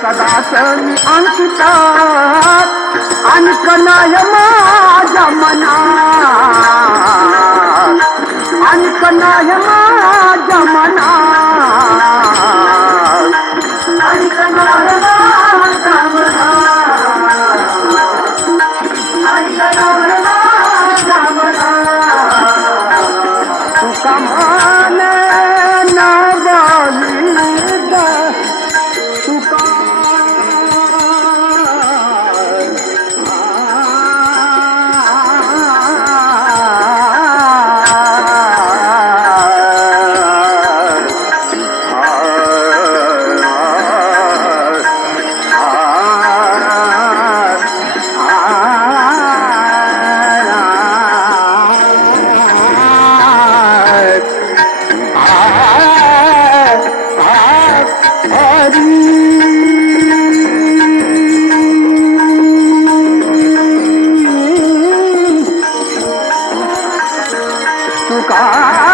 सदाच मी अंकितात अनक नाय माझ्या मनात अनक नाय माझ्या मनात अनक नाय माझ्या मनात अनक नाय माझ्या मनात तुका माने ना बोलीद तुका तुका